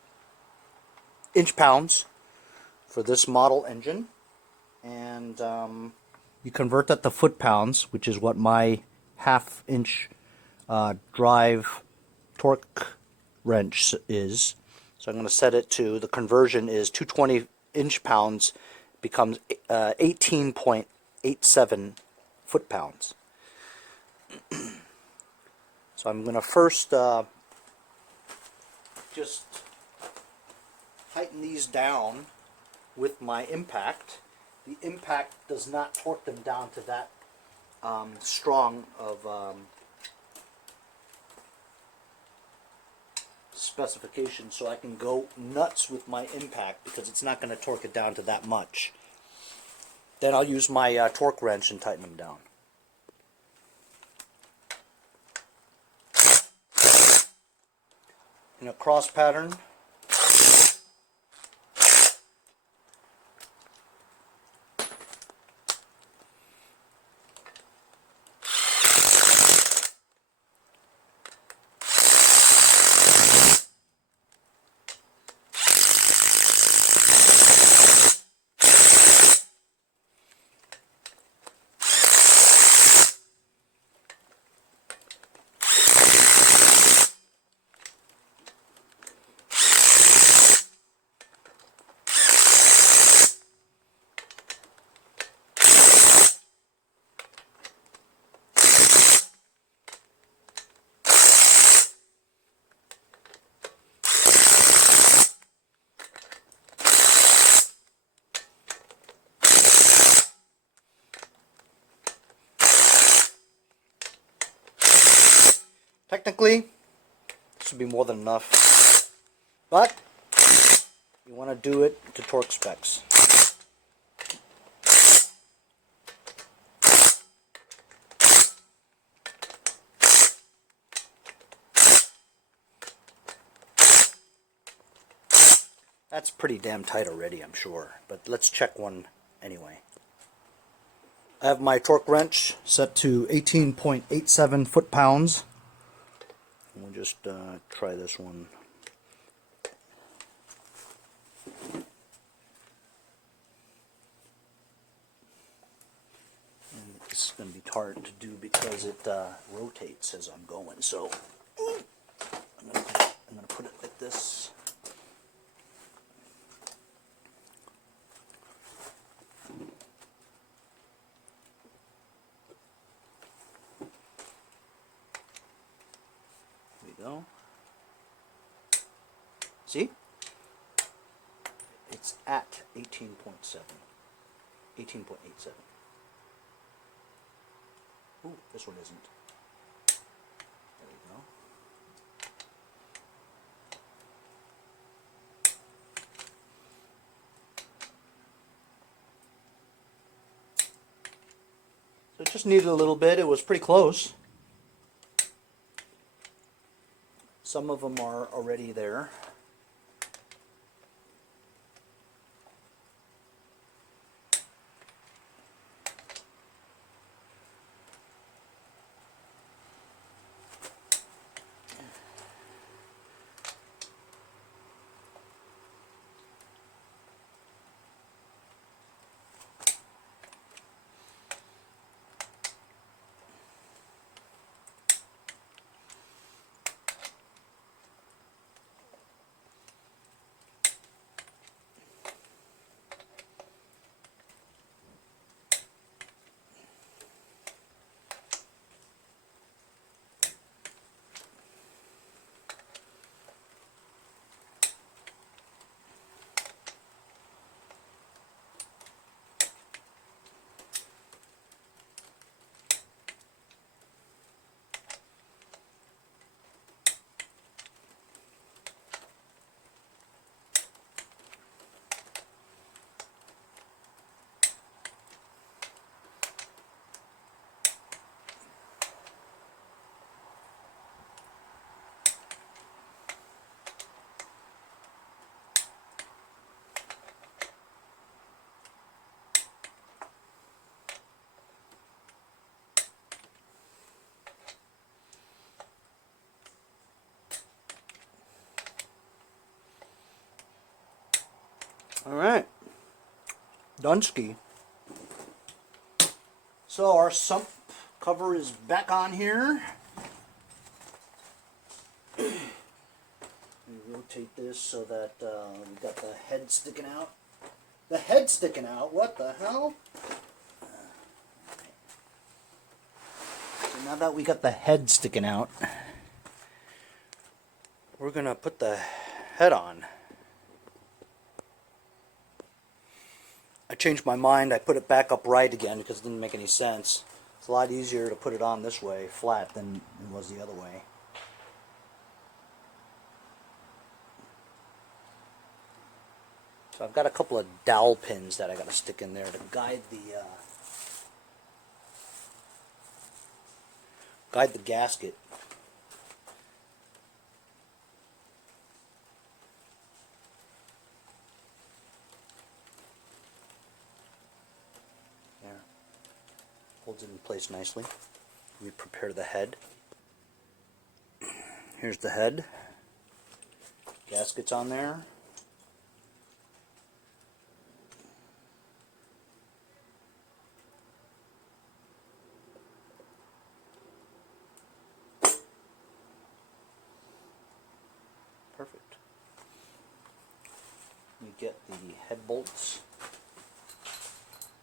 inch-pounds, for this model engine, and you convert that to foot-pounds, which is what my half-inch drive torque wrench is. So I'm going to set it to, the conversion is 220 inch-pounds becomes 18.87 foot-pounds. So I'm going to first just tighten these down with my impact. The impact does not torque them down to that strong of specification, so I can go nuts with my impact because it's not going to torque it down to that much. Then I'll use my torque wrench and tighten them down. In a cross pattern, technically, this would be more than enough, but you want to do it to torque specs. That's pretty damn tight already, I'm sure, but let's check one anyway. I have my torque wrench set to 18.87 foot-pounds. We'll just try this one. And this is going to be hard to do because it rotates as I'm going. So I'm going to put it like this. Go. See? It's at 18.7. 18.87. Ooh, this one isn't. There we go. So it just needed a little bit. It was pretty close. Some of them are already there. All right. Dunsky. So our sump cover is back on here. We rotate this so that we got the head sticking out. The head sticking out? What the hell? So now that we got the head sticking out, we're gonna put the head on. I changed my mind. I put it back upright again because it didn't make any sense. It's a lot easier to put it on this way, flat, than it was the other way. So I've got a couple of dowel pins that I got to stick in there to guide the gasket. There. Holds it in place nicely. We prepare the head. Here's the head. Gasket's on there. Perfect. We get the head bolts.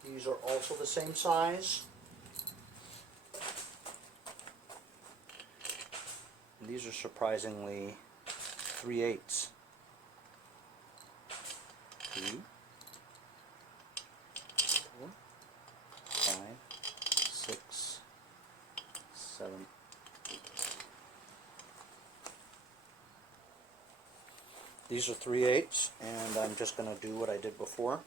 These are also the same size. And these are surprisingly 3/8. 2, 4, 5, 6, 7, 8. These are 3/8, and I'm just going to do what I did before.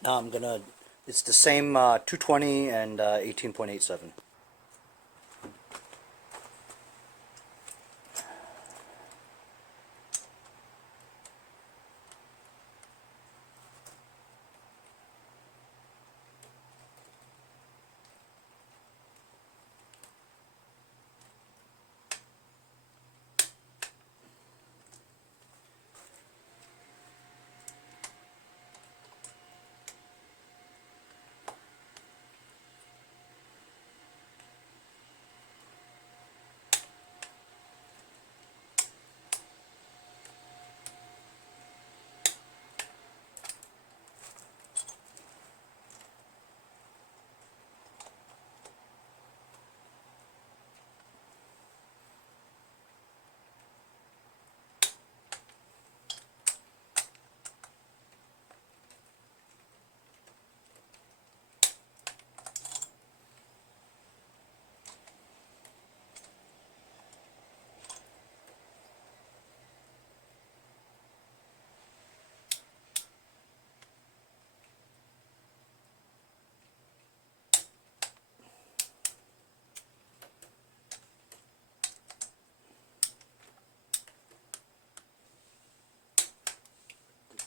Now I'm gonna, it's the same 220 and 18.87.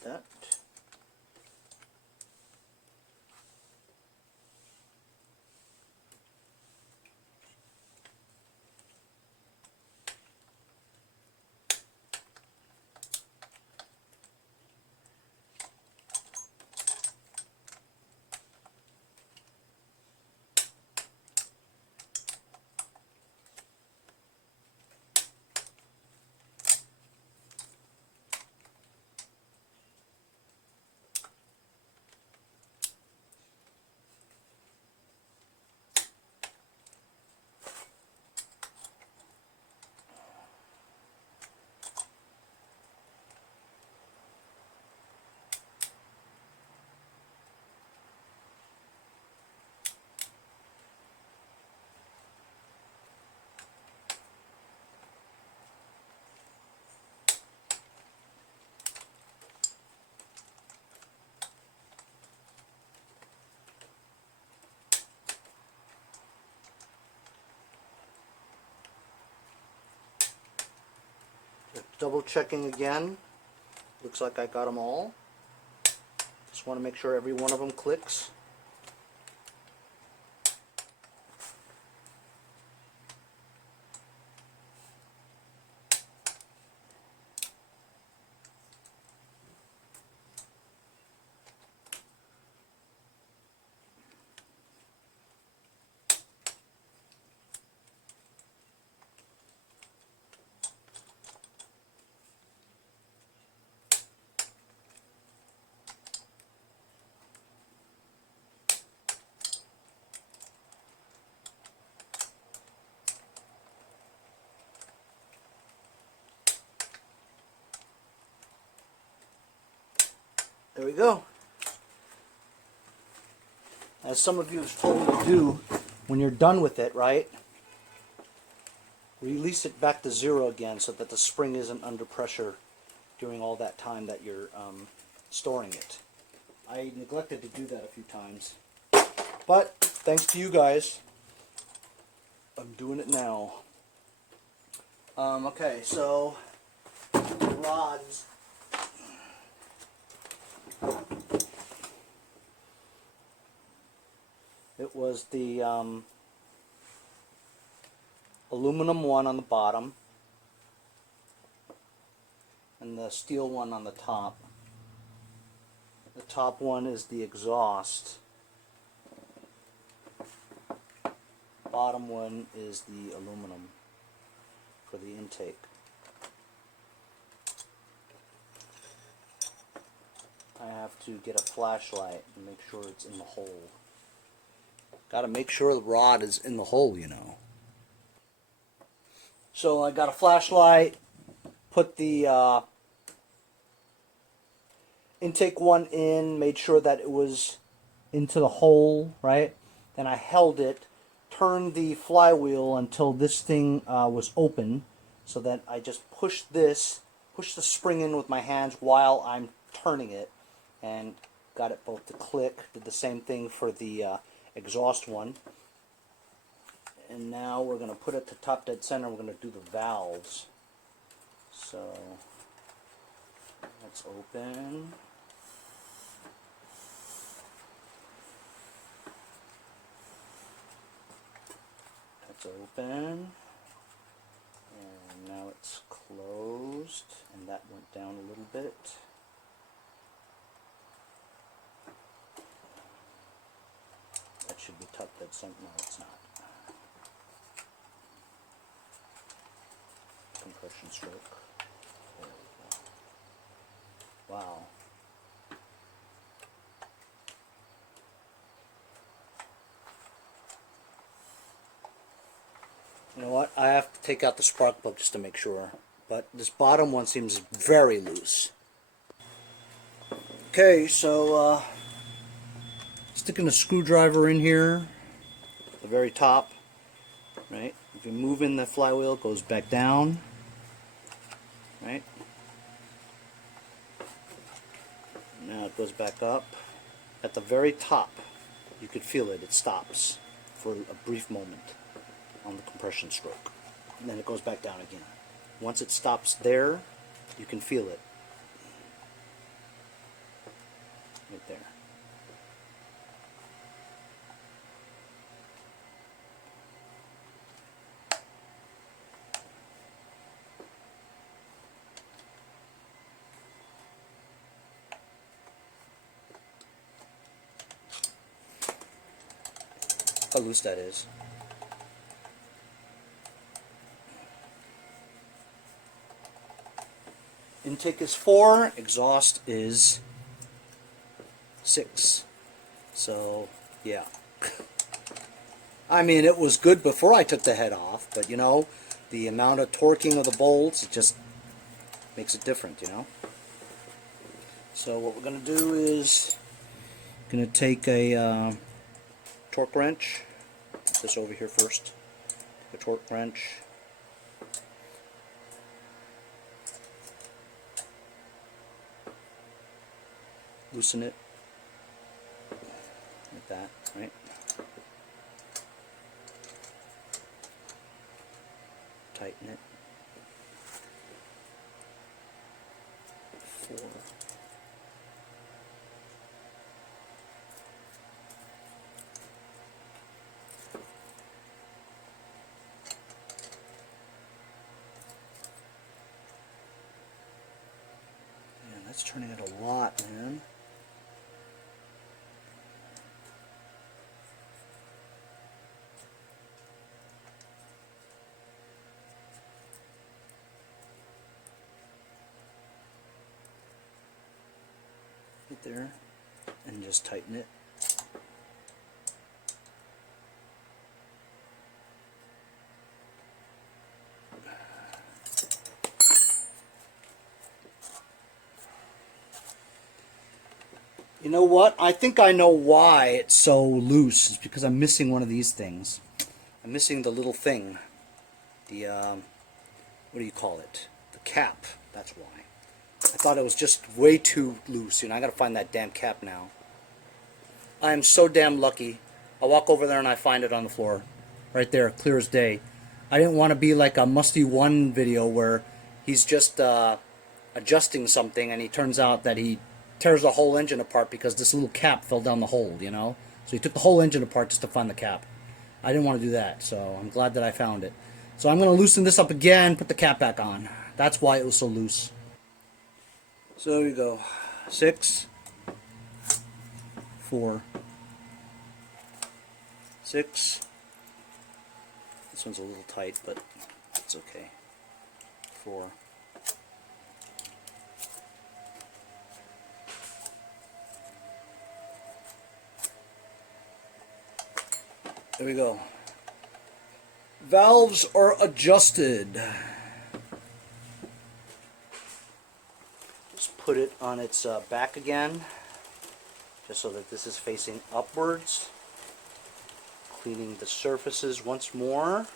that. Double checking again. Looks like I got them all. Just want to make sure every one of them clicks. There we go. As some of you have told me to do, when you're done with it, right, release it back to 0 again so that the spring isn't under pressure during all that time that you're storing it. I neglected to do that a few times, but thanks to you guys, I'm doing it now. Okay, so the rods. It was the aluminum one on the bottom and the steel one on the top. The top one is the exhaust. Bottom one is the aluminum for the intake. I have to get a flashlight and make sure it's in the hole. Got to make sure the rod is in the hole, you know. So I got a flashlight, put the intake one in, made sure that it was into the hole, right? Then I held it, turned the flywheel until this thing was open, so that I just pushed the spring in with my hands while I'm turning it, and got it both to click. Did the same thing for the exhaust one. And now we're going to put it to top dead center. We're going to do the valves. So let's open. That's open. And now it's closed. And that went down a little bit. That should be top dead center. No, it's not. Compression stroke. There we go. Wow. You know what? I have to take out the spark plug just to make sure. But this bottom one seems very loose. Okay, so sticking a screwdriver in here, the very top, right? If you move in the flywheel, it goes back down, right? Now it goes back up. At the very top, you could feel it. It stops for a brief moment on the compression stroke. And then it goes back down again. Once it stops there, you can feel it. there. How loose that is. Intake is 4, exhaust is 6. So, yeah. I mean, it was good before I took the head off, but you know, the amount of torquing of the bolts, it just makes it different, you know. So what we're going to do is going to take a torque wrench, put this over here first, take a torque wrench, loosen it like that, right? Tighten it. 4. Man, that's turning it a lot, man. Right there, and just tighten it. You know what? I think I know why it's so loose. It's because I'm missing one of these things. I'm missing the little thing. The, what do you call it? The cap. That's why. I thought it was just way too loose. You know, I gotta find that damn cap now. I am so damn lucky. I walk over there and I find it on the floor. Right there, clear as day. I didn't want to be like a Musty One video where he's just adjusting something and he turns out that he tears the whole engine apart because this little cap fell down the hole, you know? So he took the whole engine apart just to find the cap. I didn't want to do that, so I'm glad that I found it. So I'm going to loosen this up again, put the cap back on. That's why it was so loose. So there you go. 6, 4, 6. This one's a little tight, but it's okay. 4. There we go. Valves are adjusted. Just put it on its back again, just so that this is facing upwards. Cleaning the surfaces once more.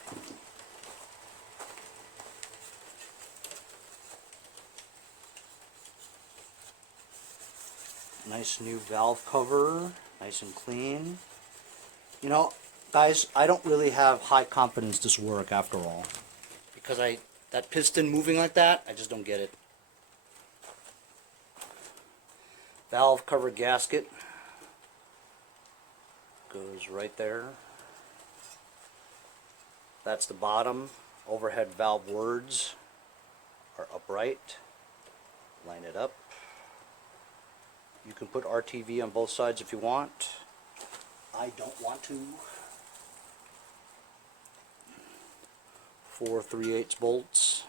Nice new valve cover, nice and clean. You know, guys, I don't really have high confidence this will work after all, because that piston moving like that, I just don't get it. Valve cover gasket goes right there. That's the bottom. Overhead valve words are upright. Line it up. You can put RTV on both sides if you want. I don't want to. 4 3/8 bolts.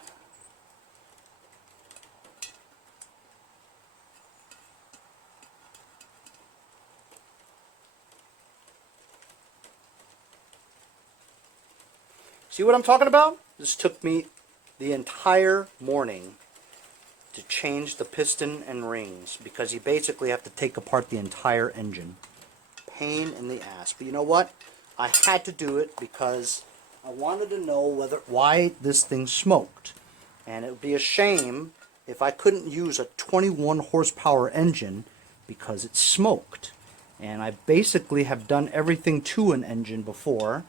See what I'm talking about? This took me the entire morning to change the piston and rings, because you basically have to take apart the entire engine. Pain in the ass. But you know what? I had to do it because I wanted to know why this thing smoked. And it would be a shame if I couldn't use a 21 horsepower engine because it smoked. And I basically have done everything to an engine before.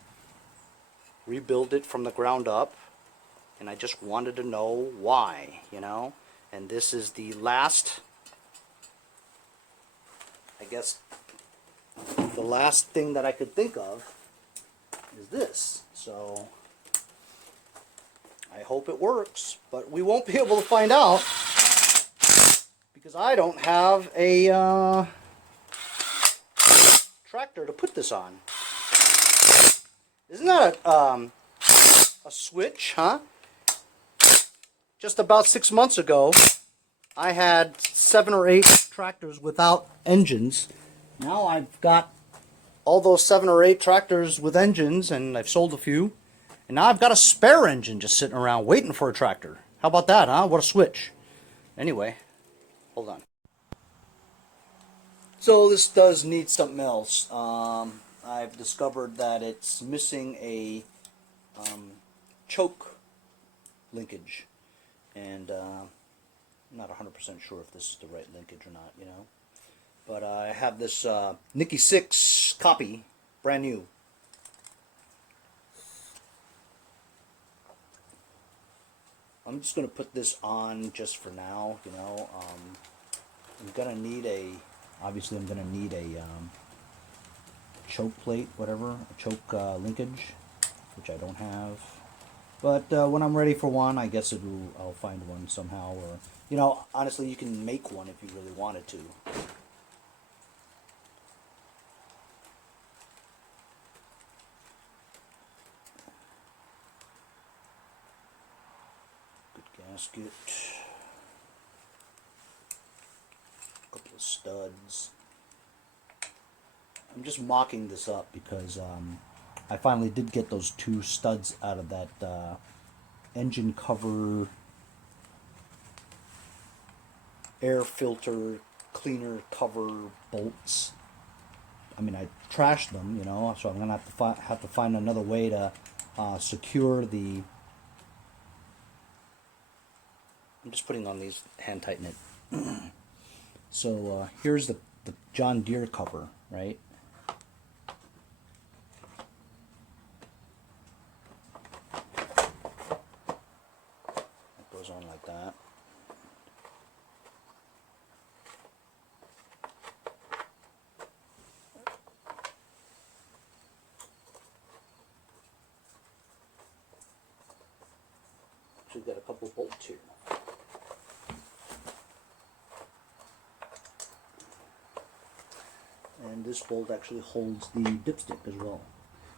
Rebuild it from the ground up, and I just wanted to know why, you know. And this is the last I guess the last thing that I could think of is this. So I hope it works, but we won't be able to find out because I don't have a tractor to put this on. Isn't that a switch, huh? Just about 6 months ago, I had 7 or 8 tractors without engines. Now I've got all those 7 or 8 tractors with engines, and I've sold a few. And now I've got a spare engine just sitting around waiting for a tractor. How about that, huh? What a switch. Anyway, hold on. So this does need something else. I've discovered that it's missing a choke linkage. And I'm not 100% sure if this is the right linkage or not, you know. But I have this Nicky 6 copy, brand new. I'm just going to put this on just for now, you know. I'm going to need obviously I'm going to need a choke plate, whatever, a choke linkage, which I don't have. But when I'm ready for one, I guess I'll find one somehow. Or, you know, honestly, you can make one if you really wanted to. Good gasket. A couple of studs. I'm just mocking this up because I finally did get those 2 studs out of that engine cover air filter cleaner cover bolts. I mean, I trashed them, you know, so I'm gonna have to find another way to secure the. I'm just putting on these, hand tighten it. So here's the John Deere cover, right? On like that. So we've got a couple bolts here. And this bolt actually holds the dipstick as well.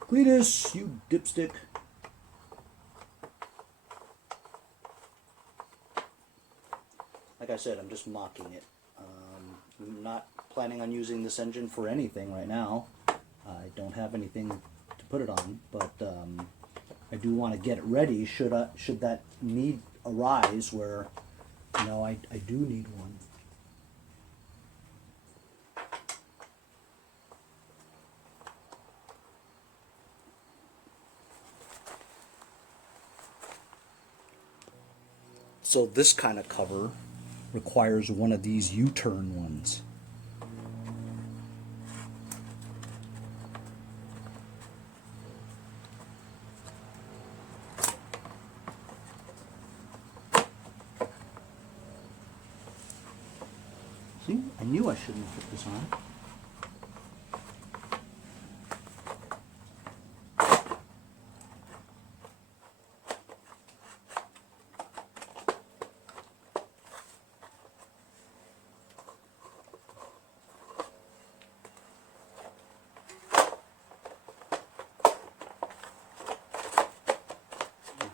Cletus, you dipstick. Like I said, I'm just mocking it. I'm not planning on using this engine for anything right now. I don't have anything to put it on, but I do want to get it ready should that need arise where, you know, I do need one. So this kind of cover requires one of these U-turn ones. See, I knew I shouldn't have put this on.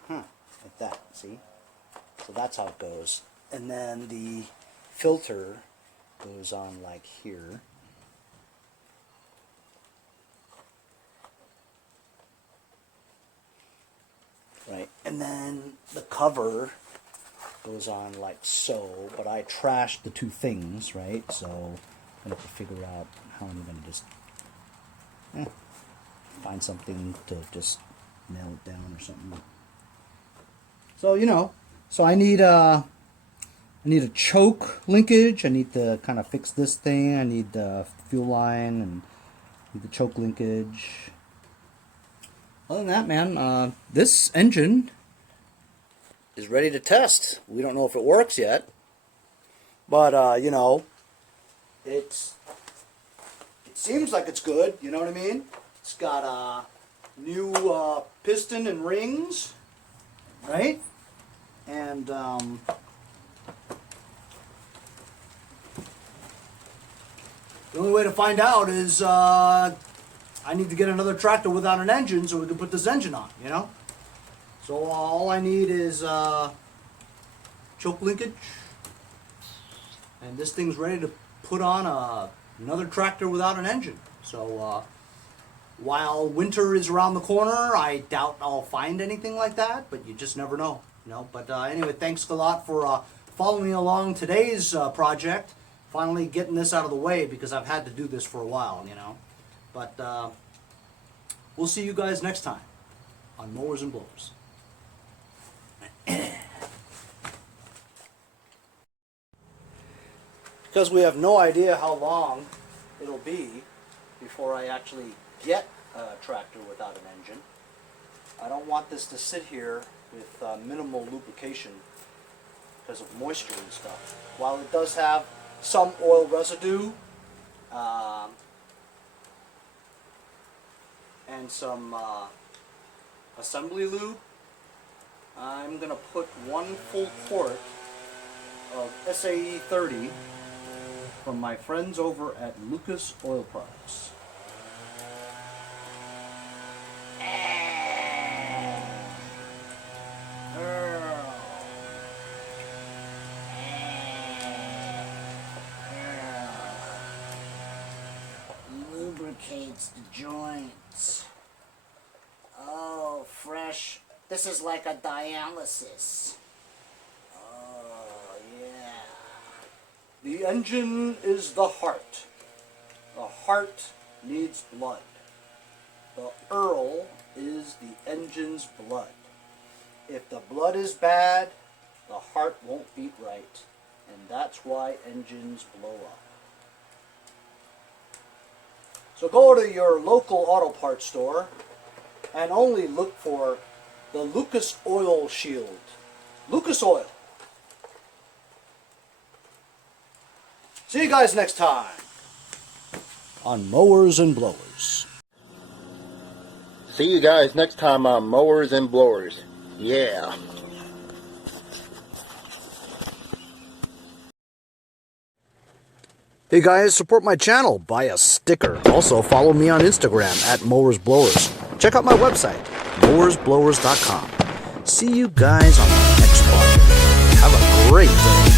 Like that, see? So that's how it goes. And then the filter goes on like here. Right, and then the cover goes on like so, but I trashed the 2 things, right? So I'm going to have to figure out how I'm going to just find something to just nail it down or something. So, you know, so I need a choke linkage. I need to kind of fix this thing. I need the fuel line and need the choke linkage. Other than that, man, this engine is ready to test. We don't know if it works yet, but you know, it's it seems like it's good, you know what I mean? It's got a new piston and rings, right? And the only way to find out is I need to get another tractor without an engine so we can put this engine on, you know? So all I need is choke linkage, and this thing's ready to put on another tractor without an engine. So while winter is around the corner, I doubt I'll find anything like that, but you just never know, you know. But anyway, thanks a lot for following me along today's project. Finally getting this out of the way because I've had to do this for a while, you know. But we'll see you guys next time on Mowers and Blowers. Because we have no idea how long it'll be before I actually get a tractor without an engine, I don't want this to sit here with minimal lubrication because of moisture and stuff. While it does have some oil residue and some assembly lube, I'm going to put 1 full quart of SAE-30 from my friends over at Lucas Oil Products. Lubricates the joints. Oh, fresh. This is like a dialysis. Oh, yeah. The engine is the heart. The heart needs blood. The Earl is the engine's blood. If the blood is bad, the heart won't beat right. And that's why engines blow up. So go to your local auto parts store and only look for the Lucas Oil Shield. Lucas Oil. See you guys next time on Mowers and Blowers. See you guys next time on Mowers and Blowers. Yeah. Hey guys, support my channel. Buy a sticker. Also follow me on Instagram at Mowers Blowers. Check out my website, mowersblowers.com. See you guys on the next project. Have a great day.